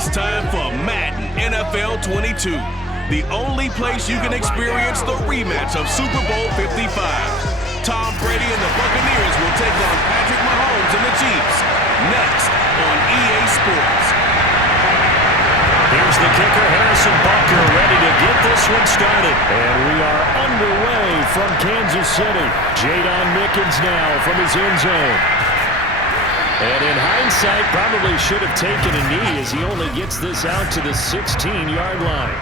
It's time for Madden NFL 22, the only place you can experience the rematch of Super Bowl 55. Tom Brady and the Buccaneers will take on Patrick Mahomes and the Chiefs, next on EA Sports. Here's the kicker, Harrison Butker, ready to get this one started. And we are underway from Kansas City. Jadon Mickens now from his end zone. And in hindsight, probably should have taken a knee as he only gets this out to the 16-yard line.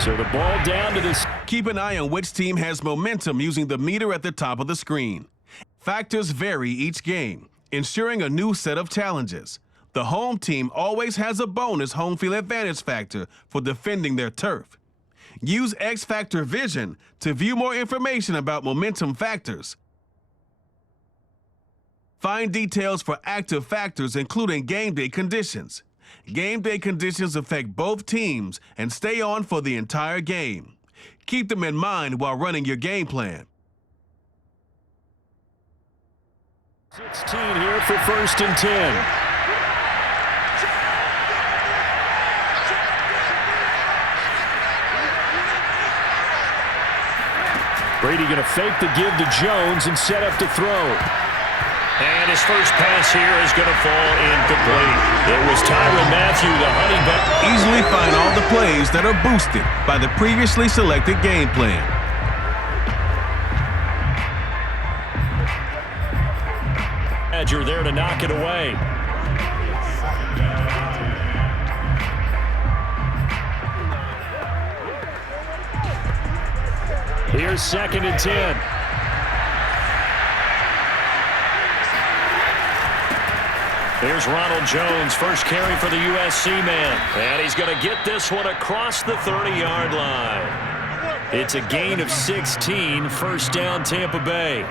So the ball down to this. Keep an eye on which team has momentum using the meter at the top of the screen. Factors vary each game, ensuring a new set of challenges. The home team always has a bonus home field advantage factor for defending their turf. Use X Factor Vision to view more information about momentum factors. Find details for active factors, including game day conditions. Game day conditions affect both teams and stay on for the entire game. Keep them in mind while running your game plan. 16 here for 1st and 10. Brady going to fake the give to Jones and set up to throw. And his first pass here is going to fall incomplete. It was Tyrann Mathieu, the honey badger. Easily find all the plays that are boosted by the previously selected game plan. Badger there to knock it away. Here's 2nd and 10. Here's Ronald Jones, first carry for the USC man. And he's going to get this one across the 30-yard line. It's a gain of 16, first down Tampa Bay.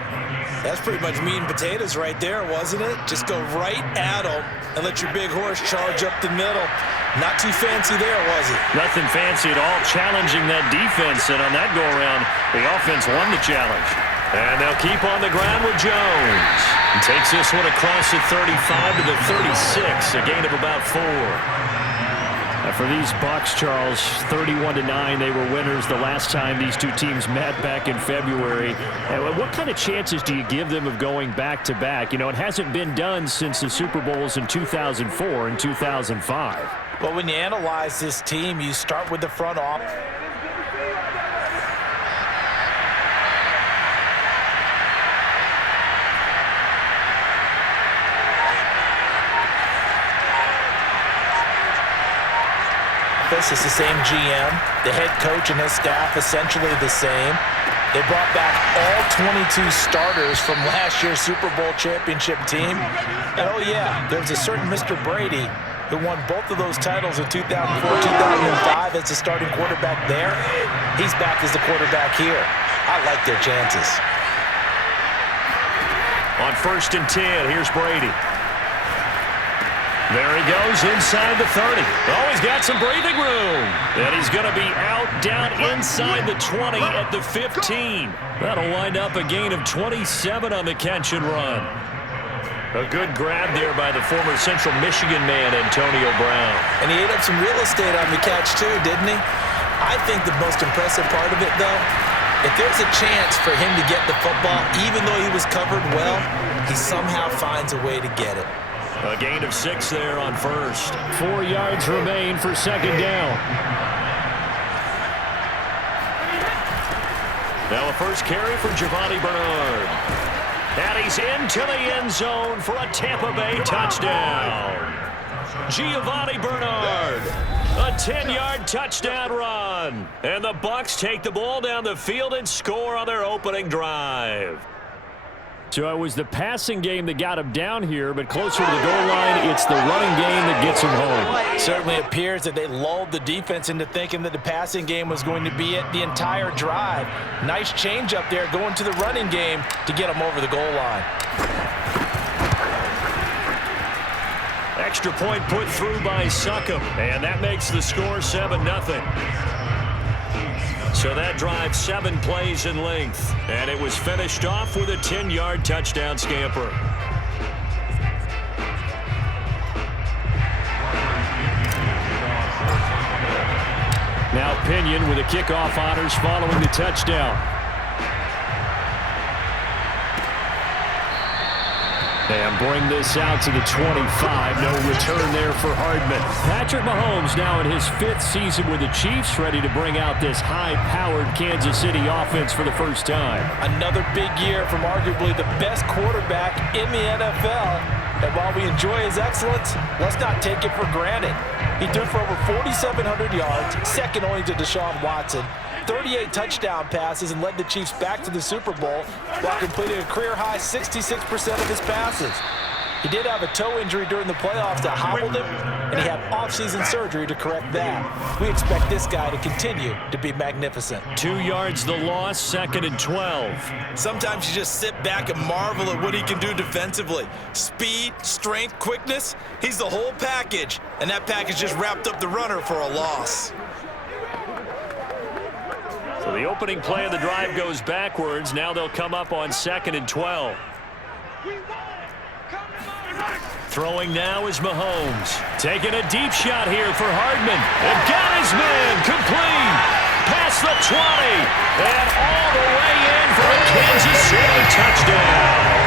That's pretty much meat and potatoes right there, wasn't it? Just go right at them and let your big horse charge up the middle. Not too fancy there, was it? Nothing fancy at all, challenging that defense. And on that go-around, the offense won the challenge. And they'll keep on the ground with Jones. And takes this one across the 35 to the 36, a gain of about 4. For these Bucs, Charles, 31-9, they were winners the last time these two teams met back in February. And what kind of chances do you give them of going back-to-back? You know, it hasn't been done since the Super Bowls in 2004 and 2005. Well, when you analyze this team, you start with the front office. It's the same GM, the head coach and his staff essentially the same. They brought back all 22 starters from last year's Super Bowl championship team. And oh yeah, there's a certain Mr. Brady who won both of those titles in 2004, 2005 as the starting quarterback there. He's back as the quarterback here. I like their chances. On 1st and 10, here's Brady. There he goes inside the 30. Oh, he's got some breathing room. And he's going to be out down inside the 20 at the 15. That'll wind up a gain of 27 on the catch and run. A good grab there by the former Central Michigan man, Antonio Brown. And he ate up some real estate on the catch too, didn't he? I think the most impressive part of it, though, if there's a chance for him to get the football, even though he was covered well, he somehow finds a way to get it. A gain of 6 there on 1st. 4 yards remain for 2nd down. Now a first carry for Giovanni Bernard. And he's into the end zone for a Tampa Bay touchdown. Giovanni Bernard, a 10-yard touchdown run. And the Bucs take the ball down the field and score on their opening drive. So it was the passing game that got him down here, but closer to the goal line, it's the running game that gets him home. It certainly appears that they lulled the defense into thinking that the passing game was going to be it the entire drive. Nice change up there going to the running game to get him over the goal line. Extra point put through by Succop, and that makes the score 7-0. So that drive 7 plays in length, and it was finished off with a 10-yard touchdown scamper. Now Pinion with the kickoff honors following the touchdown. And bring this out to the 25. No return there for Hardman. Patrick Mahomes now in his 5th season with the Chiefs, ready to bring out this high-powered Kansas City offense for the first time. Another big year from arguably the best quarterback in the NFL. And while we enjoy his excellence, let's not take it for granted. He threw for over 4,700 yards, second only to Deshaun Watson, 38 touchdown passes, and led the Chiefs back to the Super Bowl while completing a career-high 66% of his passes. He did have a toe injury during the playoffs that hobbled him, and he had off-season surgery to correct that. We expect this guy to continue to be magnificent. 2 yards the loss, 2nd and 12. Sometimes you just sit back and marvel at what he can do defensively. Speed, strength, quickness, he's the whole package. And that package just wrapped up the runner for a loss. So the opening play of the drive goes backwards. Now they'll come up on 2nd and 12. Throwing now is Mahomes. Taking a deep shot here for Hardman. And got his man complete. Past the 20. And all the way in for a Kansas City touchdown.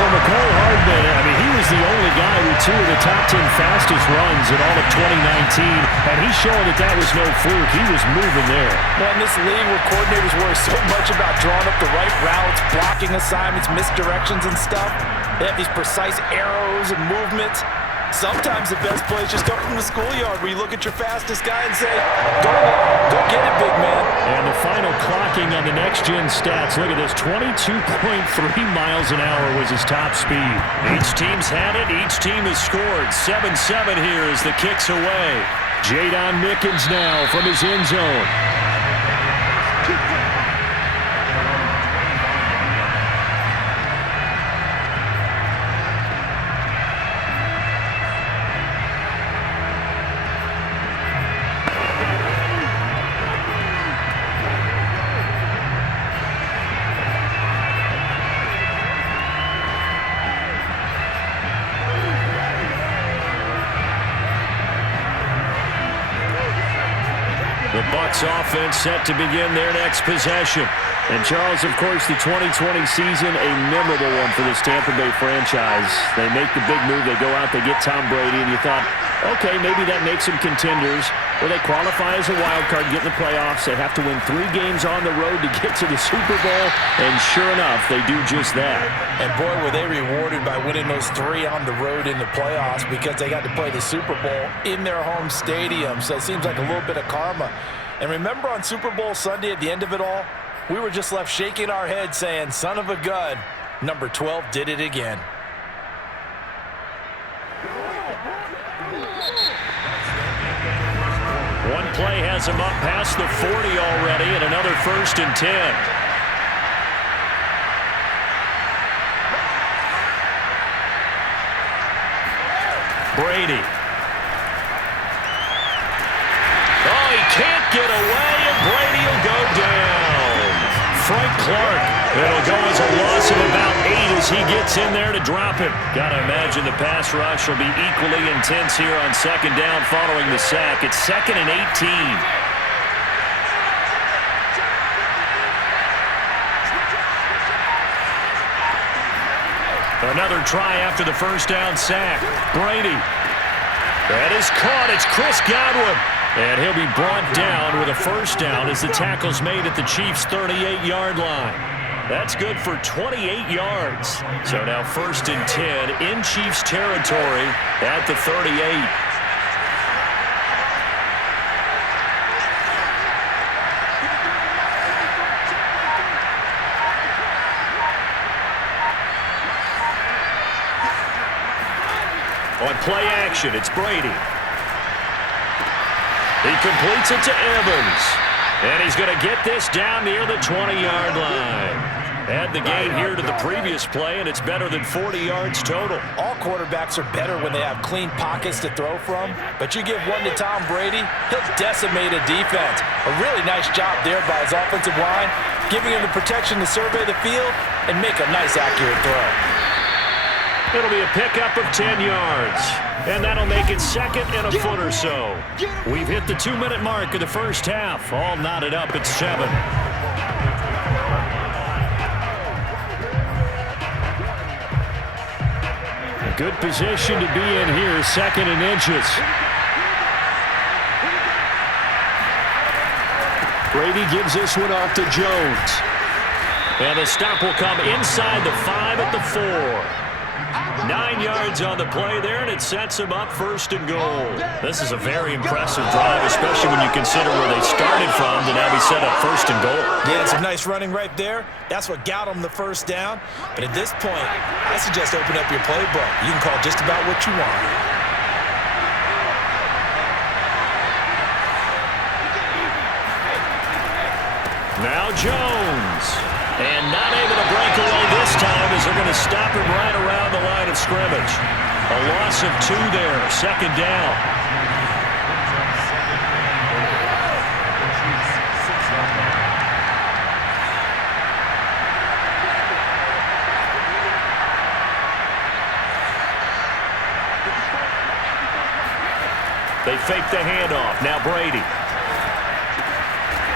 For McCole Hardman, I mean, he was the only guy with 2 of the top 10 fastest runs in all of 2019. And he's showing that that was no fluke. He was moving there. Well, in this league where coordinators worry so much about drawing up the right routes, blocking assignments, misdirections and stuff, they have these precise arrows and movements. Sometimes the best plays just come from the schoolyard where you look at your fastest guy and say, go get it, big man. And the final clocking on the next-gen stats. Look at this, 22.3 miles an hour was his top speed. Each team's had it. Each team has scored. 7-7 here as the kick's away. Jadon Mickens now from his end zone. The Bucs offense set to begin their next possession. And Charles, of course, the 2020 season, a memorable one for this Tampa Bay franchise. They make the big move. They go out, they get Tom Brady, and you thought, okay, maybe that makes them contenders. Well, they qualify as a wild card, get in the playoffs. They have to win 3 games on the road to get to the Super Bowl, and sure enough, they do just that. And boy, were they rewarded by winning those 3 on the road in the playoffs because they got to play the Super Bowl in their home stadium. So it seems like a little bit of karma. And remember on Super Bowl Sunday at the end of it all, we were just left shaking our heads saying, son of a gun, number 12 did it again. One play has him up past the 40 already, and another 1st and 10. Brady. Oh, he can't get away, and Brady will go down. Frank Clark. It'll go as a loss of about 8 as he gets in there to drop him. Got to imagine the pass rush will be equally intense here on 2nd down following the sack. It's 2nd and 18. Another try after the 1st down sack. Brady. That is caught. It's Chris Godwin. And he'll be brought down with a 1st down as the tackle's made at the Chiefs' 38-yard line. That's good for 28 yards. So now 1st and 10 in Chiefs territory at the 38. On play action, it's Brady. He completes it to Evans. And he's going to get this down near the 20-yard line. Add the gain here to the previous play, and it's better than 40 yards total. All quarterbacks are better when they have clean pockets to throw from, but you give one to Tom Brady, he'll decimate a defense. A really nice job there by his offensive line, giving him the protection to survey the field and make a nice, accurate throw. It'll be a pickup of 10 yards. And that'll make it second and a foot or so. We've hit the 2-minute mark of the first half. All knotted up at 7. A good position to be in here, second and inches. Brady gives this one off to Jones. And the stop will come inside the 5 at the 4. 9 yards on the play there, and it sets him up first and goal. This is a very impressive drive, especially when you consider where they started from to now be set up first and goal. Yeah, some nice running right there. That's what got them the first down. But at this point, I suggest open up your playbook. You can call just about what you want. Now Jones. And not able to break away this time as they're going to stop him right around the line of scrimmage. A loss of 2 there, second down. They fake the handoff. Now Brady.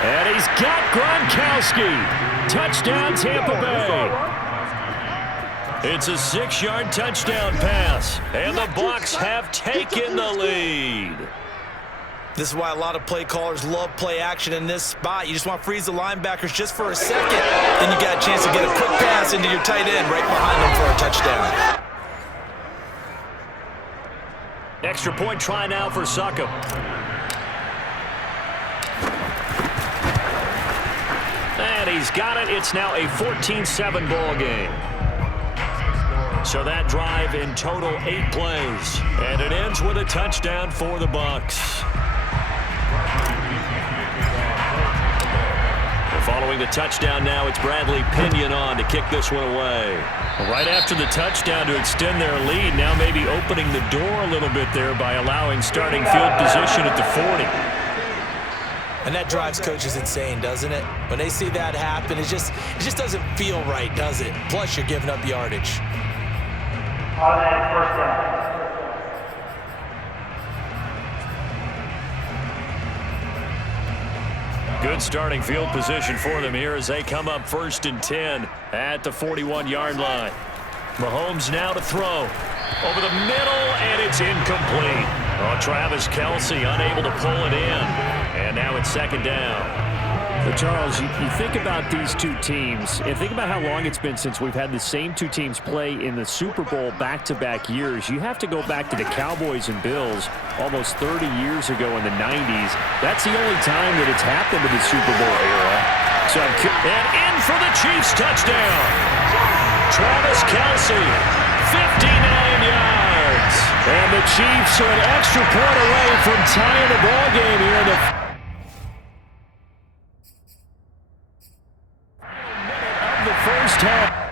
And he's got Gronkowski. Touchdown, Tampa Bay. It's a 6-yard touchdown pass, and the Bucs have taken the lead. This is why a lot of play callers love play action in this spot. You just want to freeze the linebackers just for a second. Then you got a chance to get a quick pass into your tight end right behind them for a touchdown. Extra point try now for Succop. And he's got it. It's now a 14-7 ball game. So that drive in total 8 plays. And it ends with a touchdown for the Bucs. And following the touchdown now, it's Bradley Pinion on to kick this one away. Right after the touchdown to extend their lead, now maybe opening the door a little bit there by allowing starting field position at the 40. And that drives coaches insane, doesn't it? When they see that happen, it just doesn't feel right, does it? Plus, you're giving up yardage. First down. Good starting field position for them here as they come up first and 10 at the 41-yard line. Mahomes now to throw. Over the middle, and it's incomplete. Oh, Travis Kelce unable to pull it in. And now it's second down. But Charles, you think about these two teams, and think about how long it's been since we've had the same two teams play in the Super Bowl back-to-back years. You have to go back to the Cowboys and Bills almost 30 years ago in the 90s. That's the only time that it's happened in the Super Bowl era. So, and in for the Chiefs touchdown. Travis Kelce, 59 yards. And the Chiefs are an extra point away from tying the ball game here in the first half.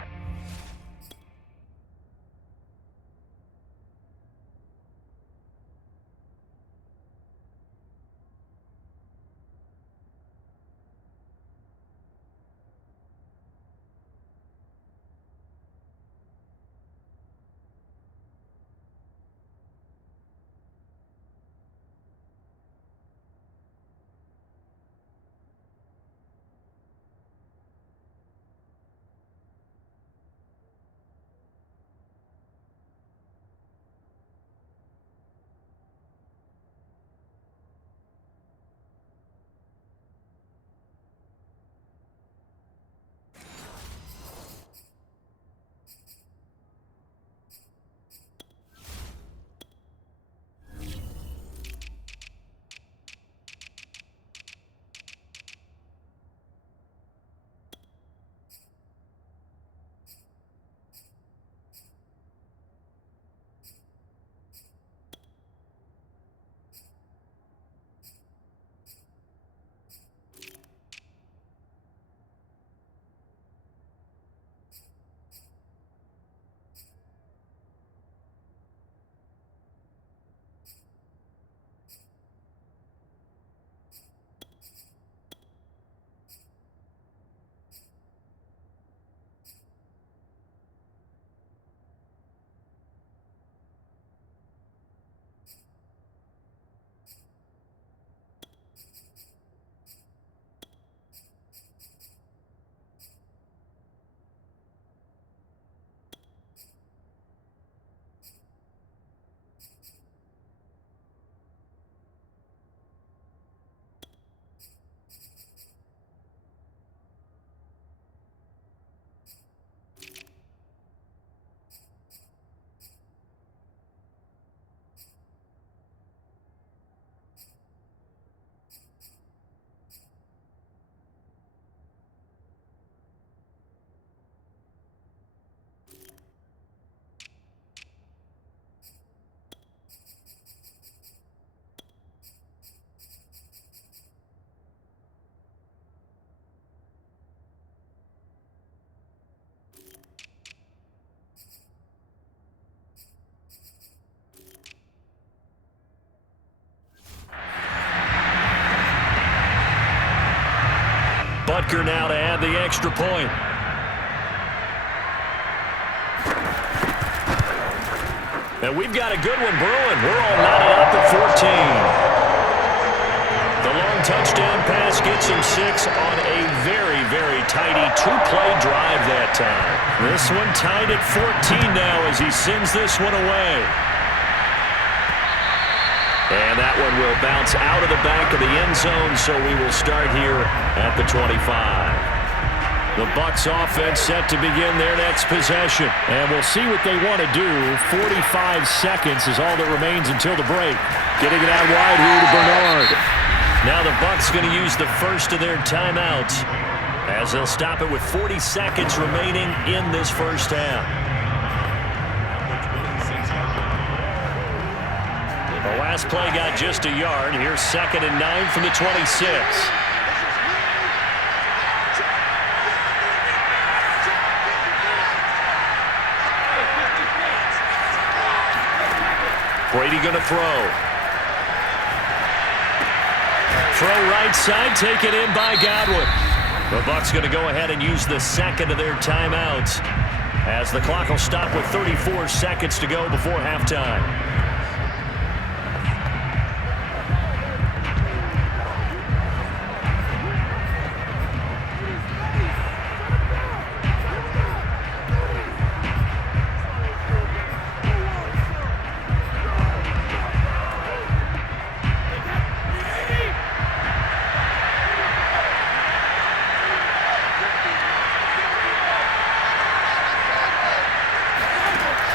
Butker now to add the extra point. And we've got a good one brewing. We're all knotted up at 14. The long touchdown pass gets him 6 on a very, very tidy two-play drive that time. This one tied at 14 now as he sends this one away. And that one will bounce out of the back of the end zone, so we will start here at the 25. The Bucs offense set to begin their next possession. And we'll see what they want to do. 45 seconds is all that remains until the break. Getting it out wide here to Bernard. Now the Bucs going to use the first of their timeouts as they'll stop it with 40 seconds remaining in this first half. The last play got just a yard. Here's 2nd and 9 from the 26. Brady going to throw. Throw right side, taken in by Godwin. The Bucs going to go ahead and use the second of their timeouts as the clock will stop with 34 seconds to go before halftime.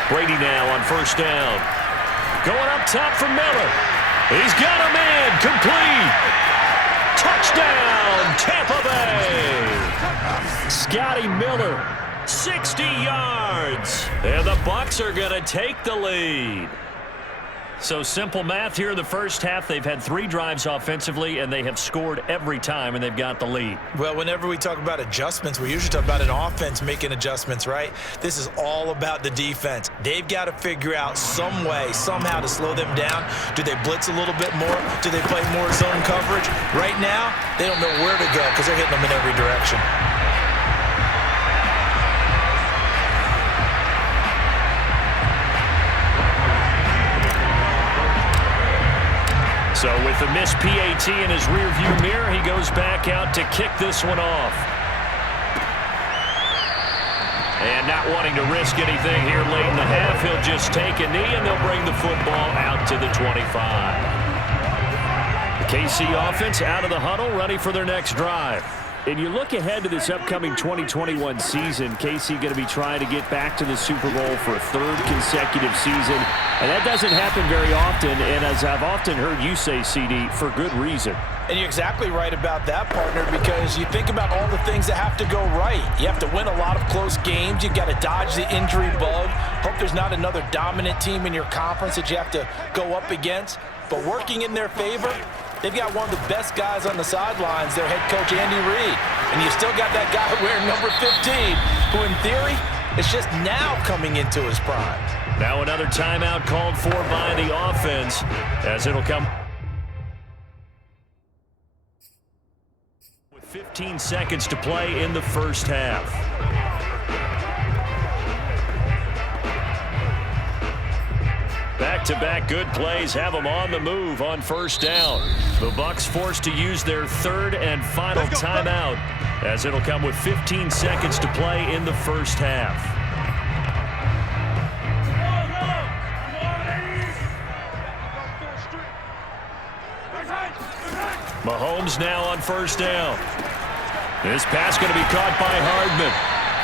Brady now on first down. Going up top for Miller. He's got a man. Complete. Touchdown, Tampa Bay. Scotty Miller, 60 yards. And the Bucs are going to take the lead. So simple math here in the first half. They've had 3 drives offensively, and they have scored every time, and they've got the lead. Well, whenever we talk about adjustments, we usually talk about an offense making adjustments, right? This is all about the defense. They've got to figure out some way, somehow to slow them down. Do they blitz a little bit more? Do they play more zone coverage? Right now, they don't know where to go because they're hitting them in every direction. So with the missed PAT in his rearview mirror, he goes back out to kick this one off. And not wanting to risk anything here late in the half, he'll just take a knee, and they'll bring the football out to the 25. The KC offense out of the huddle, ready for their next drive. And you look ahead to this upcoming 2021 season, KC going to be trying to get back to the Super Bowl for a 3rd consecutive season. And that doesn't happen very often, and as I've often heard you say, CD, for good reason. And you're exactly right about that, partner, because you think about all the things that have to go right. You have to win a lot of close games. You've got to dodge the injury bug. Hope there's not another dominant team in your conference that you have to go up against. But working in their favor, they've got one of the best guys on the sidelines, their head coach, Andy Reid. And you still got that guy wearing number 15, who in theory is just now coming into his prime. Now another timeout called for by the offense as it'll come with 15 seconds to play in the first half. Back-to-back good plays have them on the move on first down. The Bucs forced to use their 3rd and final timeout as it'll come with 15 seconds to play in the first half. Mahomes now on first down. This pass going to be caught by Hardman.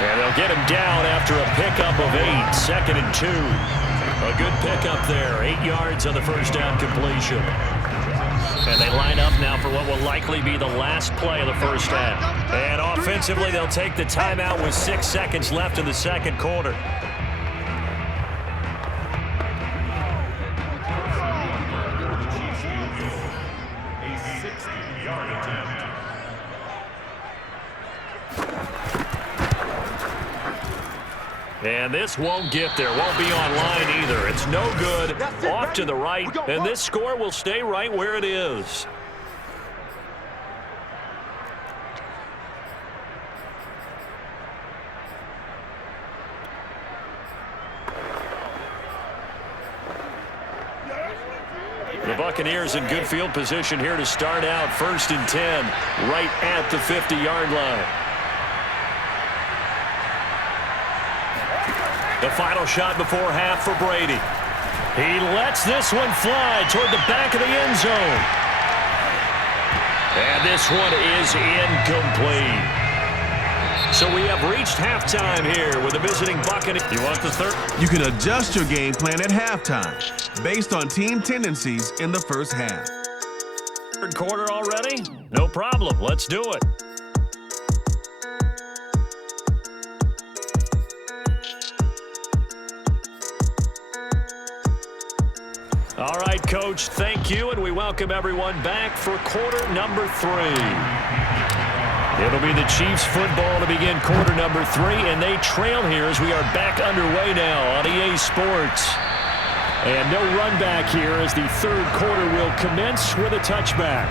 And they'll get him down after a pickup of 8. 2nd and 2. A good pickup there. 8 yards on the first down completion. And they line up now for what will likely be the last play of the first half. And offensively, they'll take the timeout with 6 seconds left in the second quarter. And this won't get there. Won't be online either. It's no good. Off to the right. And this score will stay right where it is. The Buccaneers in good field position here to start out. 1st and 10, right at the 50-yard line. The final shot before half for Brady. He lets this one fly toward the back of the end zone. And this one is incomplete. So we have reached halftime here with the visiting Buccaneers. You want the third? You can adjust your game plan at halftime based on team tendencies in the first half. Third quarter already? No problem. Let's do it. All right, Coach, thank you, and we welcome everyone back for quarter number 3. It'll be the Chiefs football to begin quarter number 3, and they trail here as we are back underway now on EA Sports. And no run back here as the third quarter will commence with a touchback.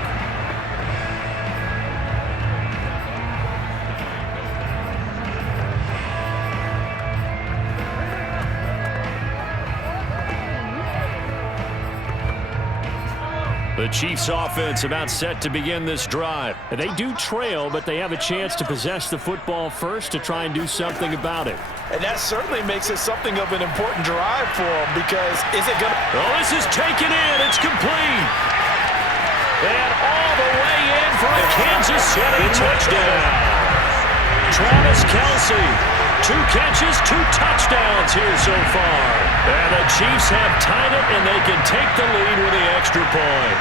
The Chiefs offense about set to begin this drive. They do trail, but they have a chance to possess the football first to try and do something about it. And that certainly makes it something of an important drive for them, because is it going to... Oh, this is taken in. It's complete. And all the way in for a Kansas City touchdown. Travis Kelce, 2 catches, 2 touchdowns here so far. And the Chiefs have tied it, and they can take the lead with the extra point.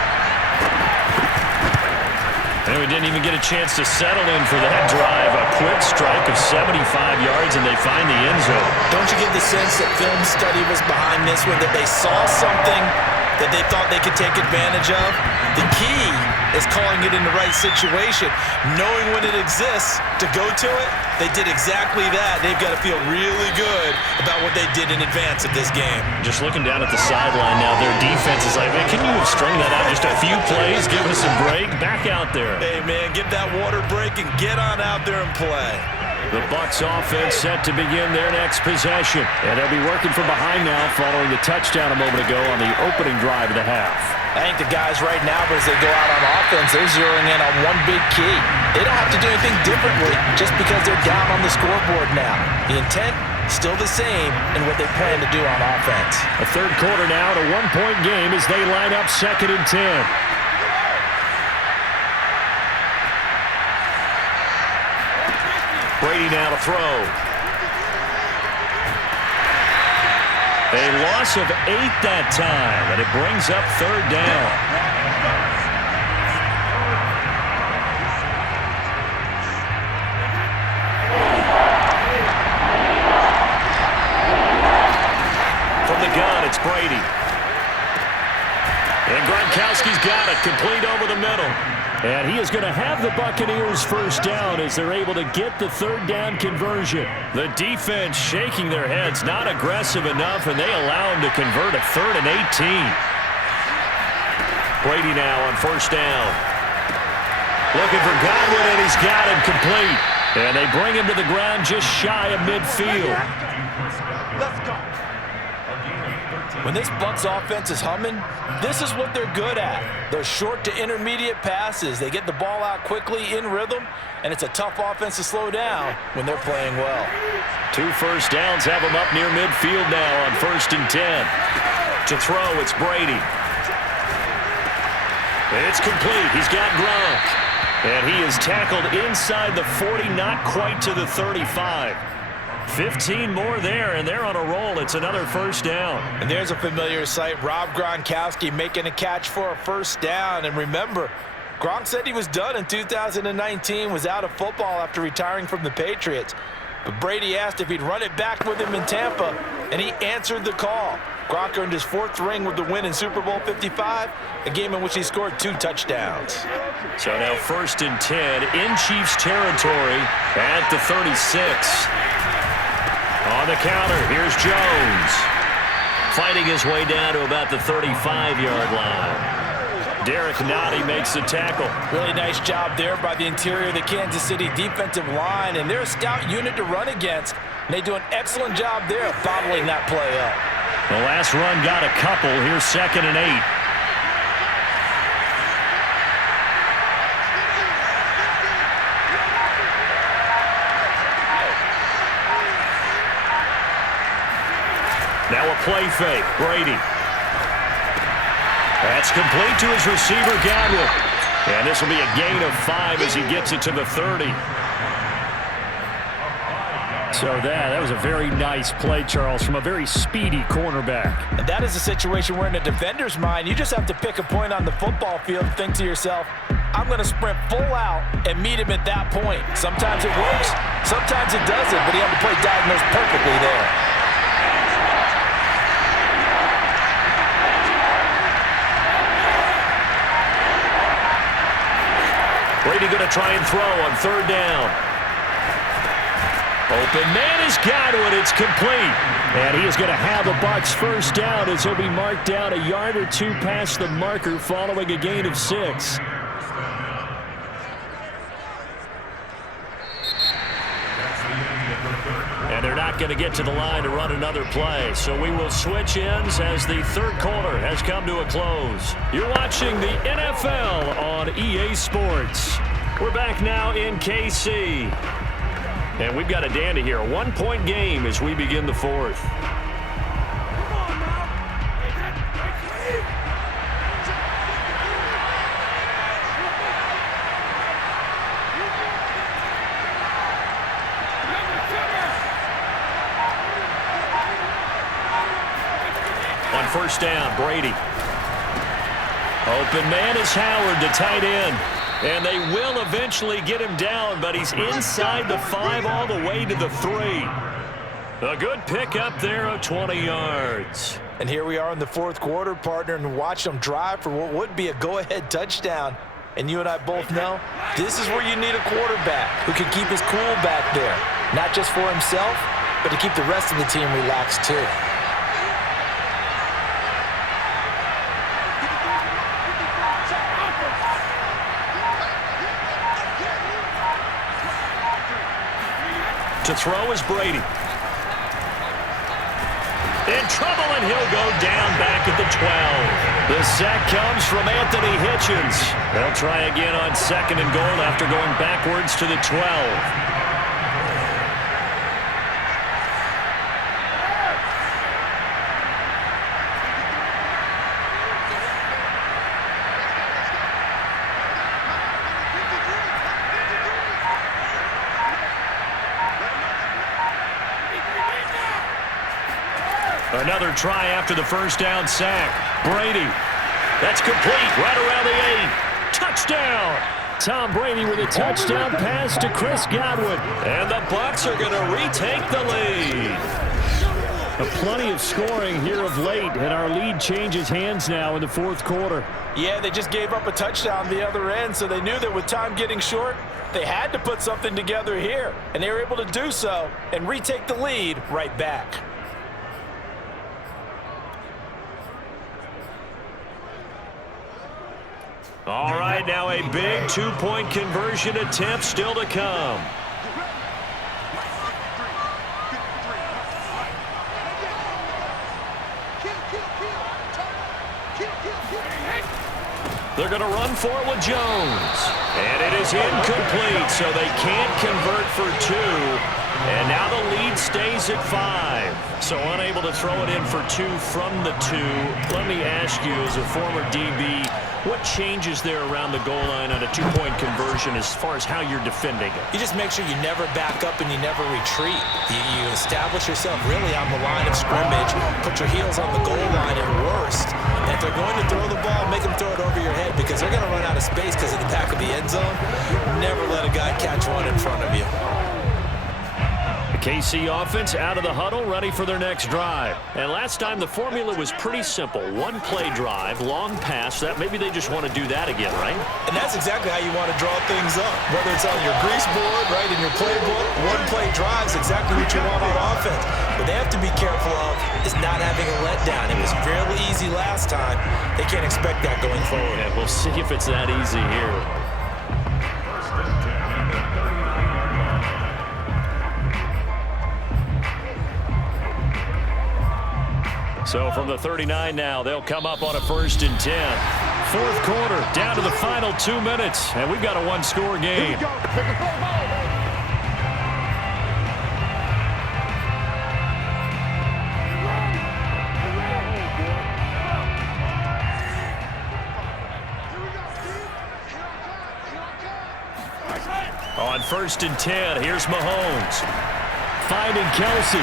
And we didn't even get a chance to settle in for that drive. A quick strike of 75 yards, and they find the end zone. Don't you get the sense that film study was behind this one, that they saw something that they thought they could take advantage of? The key is calling it in the right situation, knowing when it exists to go to it. They did exactly that. They've got to feel really good about what they did in advance of this game. Just looking down at the sideline now, their defense is like, man, can you have strung that out just a few plays? Give us a break. Back out there. Hey, man, get that water break and get on out there and play. The Bucs offense set to begin their next possession. And they'll be working from behind now following the touchdown a moment ago on the opening drive of the half. I think the guys right now, as they go out on offense, they're zeroing in on one big key. They don't have to do anything differently just because they're down on the scoreboard now. The intent, still the same in what they plan to do on offense. A third quarter now, a 1-point game as they line up 2nd and 10. Brady now to throw. A loss of 8 that time, and it brings up 3rd down. From the gun, it's Brady. And Gronkowski's got it, complete over the middle. And he is going to have the Buccaneers first down as they're able to get the 3rd down conversion. The defense shaking their heads, not aggressive enough, and they allow him to convert a 3rd and 18. Brady now on 1st down. Looking for Godwin, and he's got him complete. And they bring him to the ground just shy of midfield. Let's go. When this Bucs offense is humming, this is what they're good at. Those short to intermediate passes. They get the ball out quickly in rhythm, and it's a tough offense to slow down when they're playing well. 2 first downs have them up near midfield now on 1st and 10. To throw, it's Brady. It's complete. He's got Gronk. And he is tackled inside the 40, not quite to the 35. 15 more there, and they're on a roll. It's another 1st down. And there's a familiar sight. Rob Gronkowski making a catch for a 1st down. And remember, Gronk said he was done in 2019, was out of football after retiring from the Patriots. But Brady asked if he'd run it back with him in Tampa, and he answered the call. Gronk earned his 4th ring with the win in Super Bowl 55, a game in which he scored 2 touchdowns. So now 1st and 10 in Chiefs territory at the 36. On the counter, here's Jones. Fighting his way down to about the 35-yard line. Derek Nottie makes the tackle. Really nice job there by the interior of the Kansas City defensive line, and they're a stout unit to run against. And they do an excellent job there of bottling that play up. The last run got a couple. Here's 2nd and 8. Now a play fake. Brady. That's complete to his receiver, Godwin. And this will be a gain of 5 as he gets it to the 30. So that was a very nice play, Charles, from a very speedy cornerback. And that is a situation where in a defender's mind, you just have to pick a point on the football field and think to yourself, I'm going to sprint full out and meet him at that point. Sometimes it works, sometimes it doesn't, but he had the play diagnosed perfectly there. Brady going to try and throw on 3rd down. Open man is Godwin. It's complete. And he is going to have the Bucs first down as he'll be marked down a yard or 2 past the marker following a gain of 6. And they're not going to get to the line to run another play. So we will switch ends as the 3rd quarter has come to a close. You're watching the NFL on EA Sports. We're back now in KC. And we've got a dandy here. A 1-point game as we begin the 4th. On 1st down, Brady. Open man is Howard, the tight end. And they will eventually get him down, but he's inside the 5 all the way to the 3. A good pickup there of 20 yards. And here we are in the 4th quarter, partner, and watch them drive for what would be a go-ahead touchdown. And you and I both know this is where you need a quarterback who can keep his cool back there. Not just for himself, but to keep the rest of the team relaxed too. To throw is Brady. In trouble, and he'll go down back at the 12. The sack comes from Anthony Hitchens. They'll try again on 2nd and goal after going backwards to the 12. Another try after the 1st down sack. Brady. That's complete right around the 8. Touchdown. Tom Brady with a touchdown pass to Chris Godwin. And the Bucs are going to retake the lead. Plenty of scoring here of late, and our lead changes hands now in the 4th quarter. Yeah, they just gave up a touchdown the other end, so they knew that with time getting short, they had to put something together here. And they were able to do so and retake the lead right back. All right, now a big 2-point conversion attempt still to come. They're going to run for it with Jones. And it is incomplete, so they can't convert for 2. And now the lead stays at 5. So unable to throw it in for 2 from the 2. Let me ask you, as a former DB, what changes there around the goal line on a 2-point conversion as far as how you're defending it? You just make sure you never back up and you never retreat. You establish yourself really on the line of scrimmage, put your heels on the goal line at worst. And if they're going to throw the ball, make them throw it over your head because they're going to run out of space because of the back of the end zone. Never let a guy catch one in front of you. KC offense out of the huddle, ready for their next drive. And last time the formula was pretty simple. 1-play drive, long pass. That maybe they just want to do that again, right? And that's exactly how you want to draw things up. Whether it's on your grease board, right, in your playbook, 1-play drive is exactly what you want on offense. What they have to be careful of is not having a letdown. It was fairly easy last time. They can't expect that going forward. Yeah, we'll see if it's that easy here. So from the 39 now, they'll come up on a 1st and 10. 4th quarter, down to the final 2 minutes, and we've got a 1-score game. 1st and 10. Here's Mahomes. Finding Kelsey.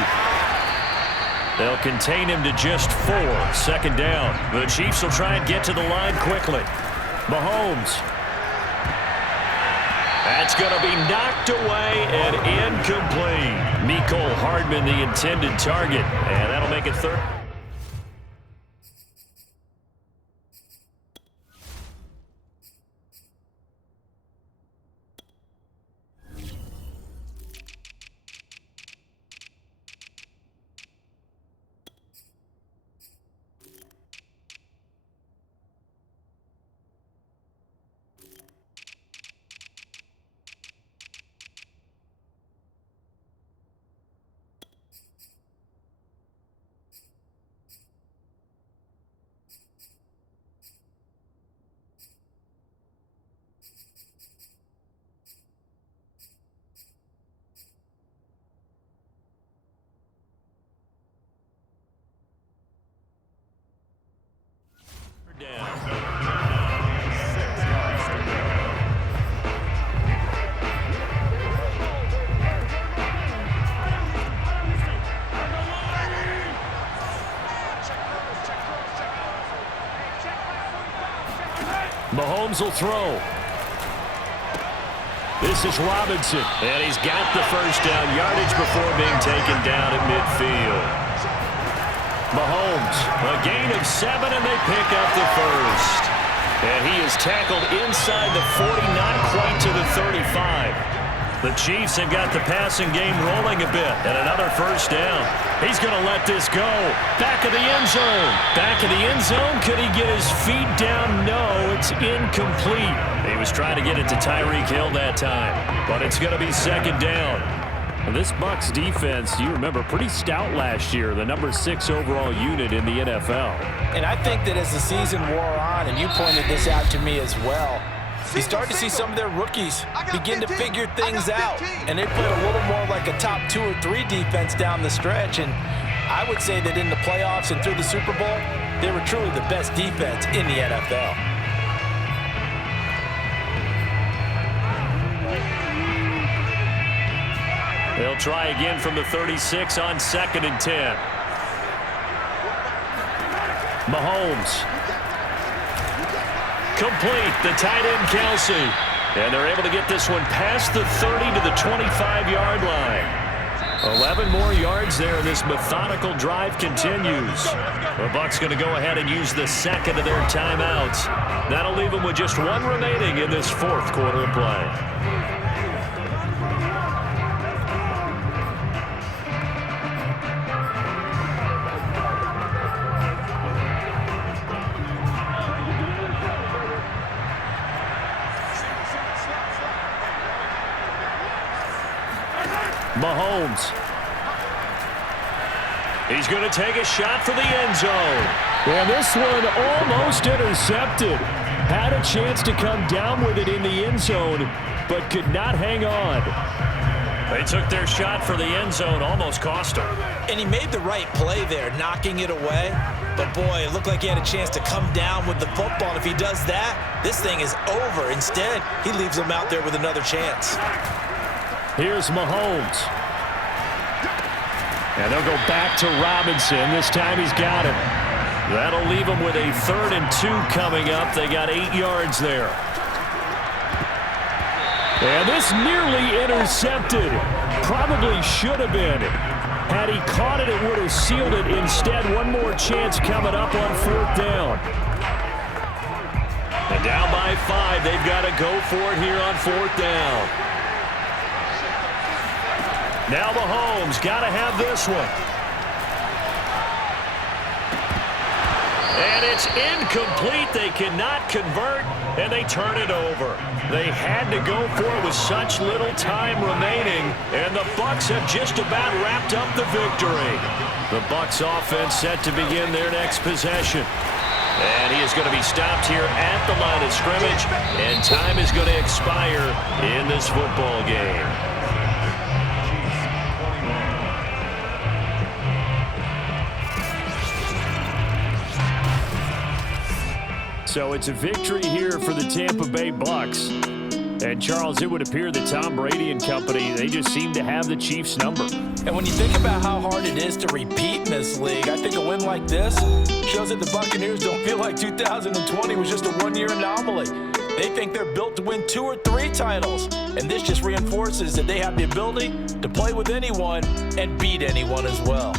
They'll contain him to just 4. 2nd down. The Chiefs will try and get to the line quickly. Mahomes. That's going to be knocked away and incomplete. Mecole Hardman, the intended target, and that'll make it 3rd. Mahomes will throw. This is Robinson, and he's got the 1st down yardage before being taken down at midfield. Mahomes, a gain of 7, and they pick up the 1st. And he is tackled inside the 40, not quite to the 35. The Chiefs have got the passing game rolling a bit, and another 1st down. He's going to let this go. Back of the end zone. Back of the end zone. Could he get his feet down? No, it's incomplete. He was trying to get it to Tyreek Hill that time, but it's going to be 2nd down. And this Bucs defense, you remember, pretty stout last year, the number 6 overall unit in the NFL. And I think that as the season wore on, and you pointed this out to me as well, you start to see some of their rookies begin to figure things out. And they played a little more like a top 2 or 3 defense down the stretch. And I would say that in the playoffs and through the Super Bowl, they were truly the best defense in the NFL. They'll try again from the 36 on 2nd and 10. Mahomes. Complete, the tight end Kelsey. And they're able to get this one past the 30 to the 25-yard line. 11 more yards there, and this methodical drive continues. The Bucs going to go ahead and use the 2nd of their timeouts. That'll leave them with just 1 remaining in this 4th quarter of play. Mahomes. He's going to take a shot for the end zone. And this one almost intercepted. Had a chance to come down with it in the end zone, but could not hang on. They took their shot for the end zone, almost cost him. And he made the right play there, knocking it away. But, boy, it looked like he had a chance to come down with the football. And if he does that, this thing is over. Instead, he leaves him out there with another chance. Here's Mahomes. And they'll go back to Robinson. This time he's got him. That'll leave him with a 3rd and 2 coming up. They got 8 yards there. And this nearly intercepted. Probably should have been. Had he caught it, it would have sealed it. Instead, one more chance coming up on 4th down. And down by 5. They've got to go for it here on 4th down. Now Mahomes got to have this one. And it's incomplete. They cannot convert, and they turn it over. They had to go for it with such little time remaining, and the Bucs have just about wrapped up the victory. The Bucs offense set to begin their next possession. And he is going to be stopped here at the line of scrimmage, and time is going to expire in this football game. So it's a victory here for the Tampa Bay Bucs. And, Charles, it would appear that Tom Brady and company, they just seem to have the Chiefs' number. And when you think about how hard it is to repeat in this league, I think a win like this shows that the Buccaneers don't feel like 2020 was just a one-year anomaly. They think they're built to win 2 or 3 titles, and this just reinforces that they have the ability to play with anyone and beat anyone as well.